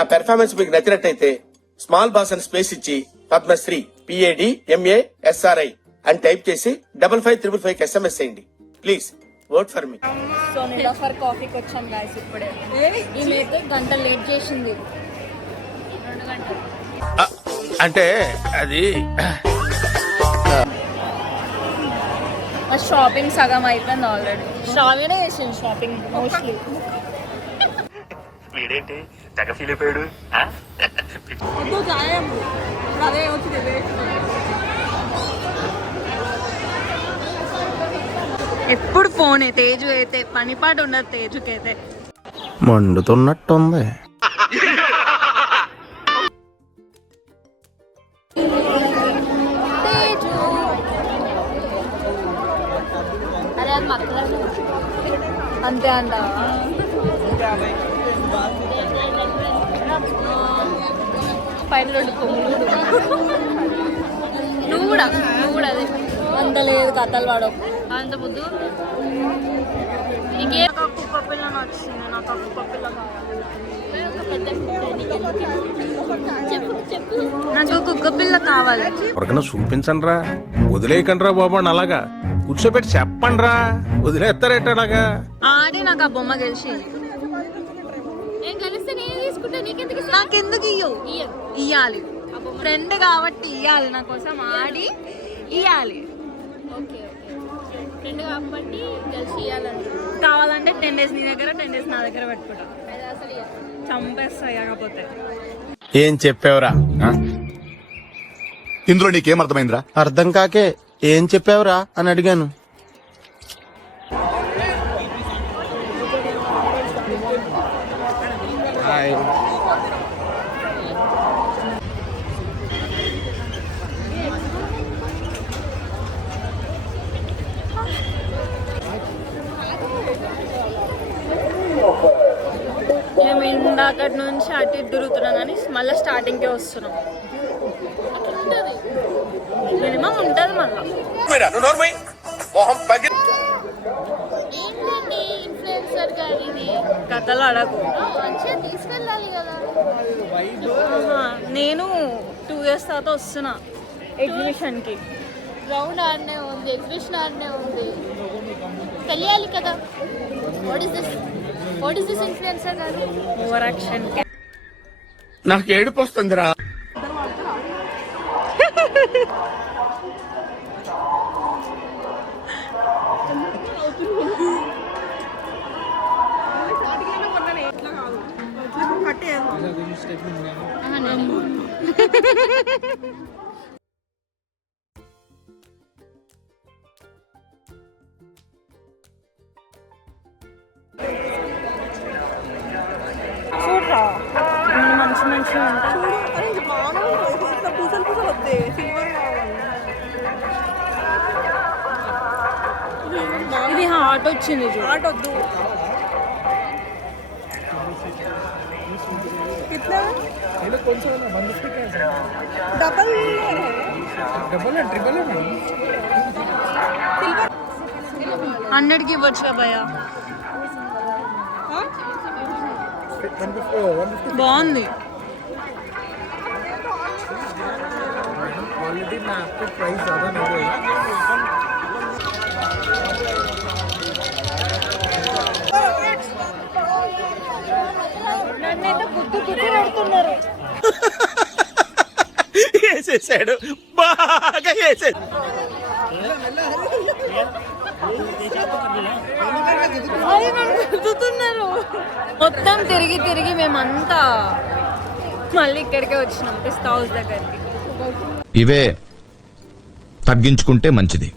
నా పెర్ఫార్మెన్స్ మీకు నచ్చినట్టయితే స్మాల్ బాస్ అని స్పేస్ ఇచ్చి పద్మశ్రీ PAD MA SRI అని టైప్ చేసి 5555 SMS చేయండి. Please vote for me. So Niloufer కాఫీకి వచ్చాం గాయస్ ఇప్పుడే. ఈమెయితే గంట లేట్ చేసింది, 2 గంటలు. అంటే అది షాపింగ్ సగం అయిపోయింది ఆల్రెడీ. శ్రావ్యనే చేసింది షాపింగ్ మోస్ట్లీ. వీడేంటి తెగ ఫీల్ అయిపోయాడు. ఎప్పుడు ఫోనే తేజు అయితే పనిపాటు ఉండదు తేజుకైతే. మండుతున్నట్టుంది. తేజు అరే అది మక్కలు అంతే అంట. పైన 2 కొమ్ములు. నువ్వు కూడా అదే అంత లేదు కథలు వాడవు అంత ముద్దు. ఇంకే కుక్క పిల్ల నచ్చింది నాకు. కుక్క పిల్ల నాకు కుక్క పిల్ల కావాలి. ఎవరికైనా చూపించండి రా, వదిలేయకండి రా బాబు అని అలాగా కూర్చోబెట్టి చెప్పండి రా, వదిలేస్తారేటలాగా. ఆడి నాకు ఆ బొమ్మ గెలిచింది. నాకెందుకు ఇయ్యాలి? ఫ్రెండ్ కాబట్టి ఇయ్యాలి, నా కోసం ఆడి ఇయ్యాలి. ఫ్రెండ్ కాబట్టి కావాలంటే 10 days నీ దగ్గర 10 days నా దగ్గర పెట్టుకుంటా. చంపేస్తా కాకపోతే. ఏం చెప్పావురా? ఇందులో నీకేం అర్థమైందిరా? అర్థం కాకే ఏం చెప్పావురా అని అడిగాను. మేము ఇందాకటి నుంచి అటు ఇటు తిరుగుతున్నాం కానీ మళ్ళీ స్టార్టింగ్కే వస్తున్నాం. మినిమం ఉంటుంది మళ్ళీ. కథలు అడగు. నేను 2 years తర్వాత వస్తున్నా ఎగ్జిబిషన్కి. గ్రౌండ్ ఆడనే ఉంది, ఎగ్జిబిషన్ ఆడనే ఉంది, తెలియాలి కదా. వాట్ ఇస్ దిస్ ఇన్ఫ్లుయెన్సర్ గారు? Over action. నాకు ఏడుపు వస్తుందిరా. చూడరా మంచి మంచిగా ఉంటాయి. ఇది హార్ట్ వచ్చింది. హార్ట్ వద్దు. डबल ट्रिपल 100 की इవ్వచ్చు కదా భయ్యా. బాగుంది. क्वालिटी में आपको प्राइस ज़्यादा नहीं है. నన్నైతే గుద్దు పెడుతున్నారు. వేసేసాడు, బాగా వేసేది. గుద్దుతున్నారు. మొత్తం తిరిగి తిరిగి మేమంతా మళ్ళీ ఇక్కడికే వచ్చినాం, పిస్తా హౌస్ దగ్గరికి. ఇవే తగ్గించుకుంటే మంచిది.